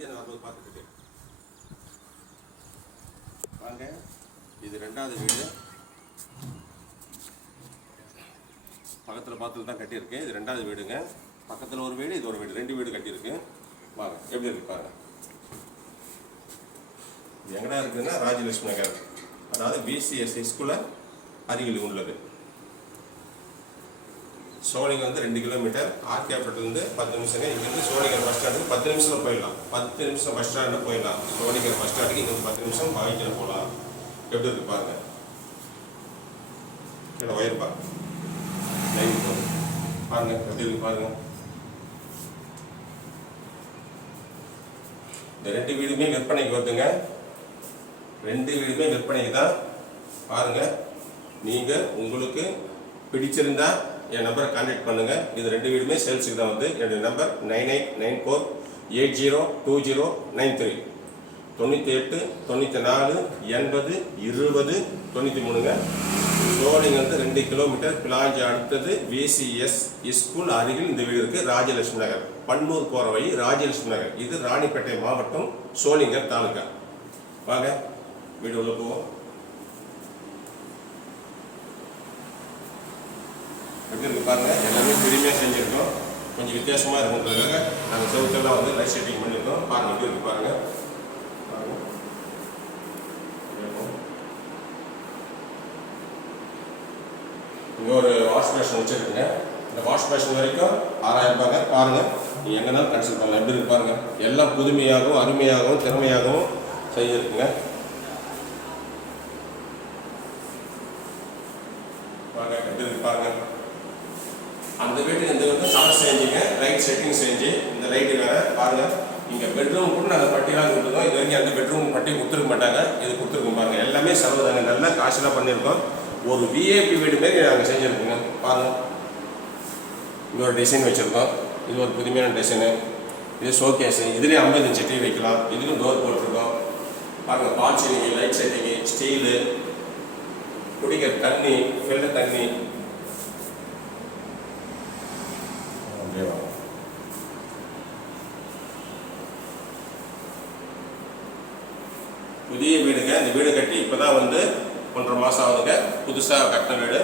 பார்த்துட்டு வாங்க. இது ரெண்டாவது வீடு. பக்கத்தில் பார்த்து தான் கட்டியிருக்கேன். இது ரெண்டாவது வீடுங்க. பக்கத்தில் ஒரு வீடு, இது ஒரு வீடு, ரெண்டு வீடு கட்டியிருக்கு. வாங்க எப்படி இருக்கு பாருங்க. இது எங்கடா இருக்குதுன்னா ராஜலட்சுமி நகர், அதாவது பிசிஎஸ்சி ஸ்கூலில் அருகில் உள்ளது. சோழிங்கர் வந்து 2 கிலோமீட்டர், ஆர்கேபேட்டிலேருந்து 10 நிமிஷங்க. இங்கேருந்து சோழிங்கர் பஸ் ஸ்டாண்டுக்கு 10 நிமிஷத்தில் போயிடலாம். 10 நிமிஷம் பஸ் ஸ்டாண்டில் போயிடலாம். சோழிங்கர் பஸ் ஸ்டாண்டுக்கு இங்கே 10 நிமிஷம் பைக்கில் போகலாம். எப்படி இருக்கு பாருங்க. கீழே ஒயர் பாருங்க, லைன் போகுது பாருங்க. எப்படி இருக்கு பாருங்க. இந்த 2 வீடுமே விற்பனைக்கு வருதுங்க. 2 வீடுமே விற்பனைக்கு தான். பாருங்க, நீங்கள் உங்களுக்கு பிடிச்சிருந்தா என் நம்பரை கான்டாக்ட் பண்ணுங்க. இது 2 வீடுமே சேல்ஸுக்கு தான் வந்து. என்னுடைய நம்பர் 9894802093 98 94 80 20 93ங்க. சோழிங்கர் வந்து 2 கிலோமீட்டர், பிளாஞ்சி அடுத்தது விசிஎஸ் ஸ்கூல் அருகில் இந்த வீடு இருக்கு. ராஜலட்சுமி நகர், பன்னூர் போற வழி ராஜலட்சுமி நகர். இது ராணிப்பேட்டை மாவட்டம், சோழிங்கர் தாலுகா. வாங்க வீடு உள்ள போவோம். எப்படி இருக்கு பாருங்க. எல்லாமே பெருமையாக செஞ்சுருக்கோம். கொஞ்சம் வித்தியாசமாக இருக்குன்றதுக்காக நாங்கள் செவுத்தெல்லாம் வந்து லைட் செட்டிங் பண்ணியிருக்கோம். பாருங்க எப்படி இருக்கு பாருங்க. இங்கே ஒரு வாஷ் பேஷன் வச்சுருக்குங்க. இந்த வாஷ் பேஷன் வரைக்கும் 6000 ரூபாங்க. பாருங்க, நீங்கள் எங்கேனாலும் கன்சல்ட் பண்ணலாம். எப்படி இருக்கு பாருங்க. எல்லாம் புதுமையாகவும் அருமையாகவும் திறமையாகவும் செய்யிருக்குங்க. பாருங்க எப்படி இருக்கு பாருங்க. அந்த வீட்டுக்கு இந்த வந்து கலர் செஞ்சுங்க, லைட் செட்டிங் செஞ்சு. இந்த லைட்டு வேற பாருங்க. இங்கே பெட்ரூம் கூட நாங்கள் பட்டியெல்லாம் கொடுத்துருக்கோம். இது வரைக்கும் அந்த பெட்ரூம் பட்டி கொடுத்துருக்க மாட்டாங்க. இது கொடுத்துருக்கோம் பாருங்க. எல்லாமே செலவுதாங்க. நல்லா காசுலாம் பண்ணியிருக்கோம். ஒரு விஐபி வீடு மாரி நாங்கள் செஞ்சுருக்கோங்க. பாருங்க, இது ஒரு டிசைன் வச்சுருக்கோம். இது ஒரு புதுமையான டிசைனு. இது ஷோகேஸு. இதுலேயே 50 இன்ச் டிவி வைக்கலாம். இதுக்கும் டோர் போட்டிருக்கோம். பாருங்கள், பால் சீலிங்கு, லைட் செட்டிங்கு, ஸ்டீலு, குடிக்கிற தண்ணி, ஃபில்டர் தண்ணி. புதிய வீடுங்க. இந்த வீடு கட்டி இப்போதான் வந்து 1.5 மாதம் ஆகுதுங்க. புதுசாக கட்டின வீடு.